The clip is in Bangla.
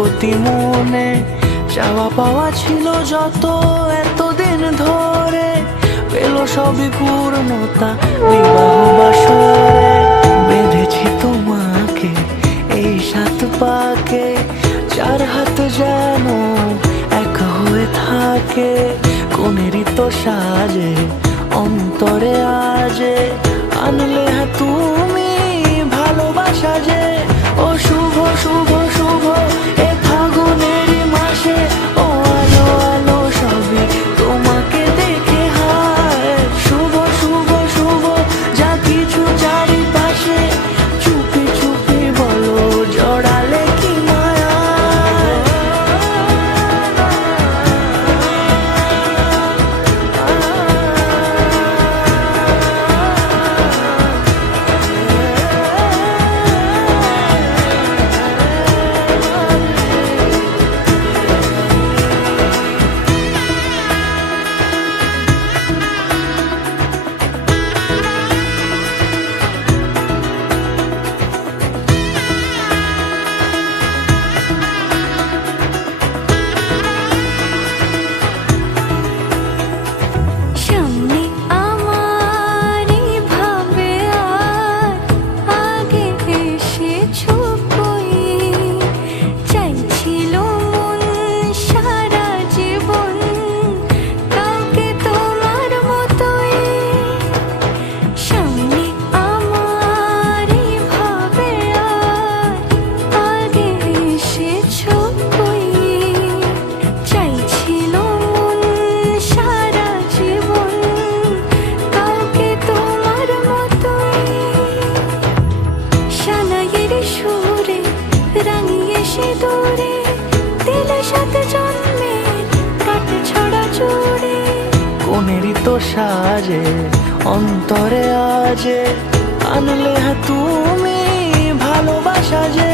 প্রতি মনে চাওয়া পাওয়া ছিল যত এতদিন ধরে, পেল সবই পূর্ণতা বিবাহ বাসরে। বেঁধেছি তোমাকে এই সাত পাকে, চার হাত যেন এক হয়ে থাকে। কোনেরই তো সাজে অন্তরে আজে আনলে তুমি ভালোবাসা যে। ও শুভ শুভ শুভ এ ফাগুনেরই মাসে, ও আলো আলো সবই তোমাকে দেখে হায়। শুভ শুভ শুভ যা কিছু চারিপাশে, চুপি চুপি বলো জড়ালে কি মায়া। কোনেরই তো সাজে অন্তরে আজে আনলে তুমি ভালোবাসা যে।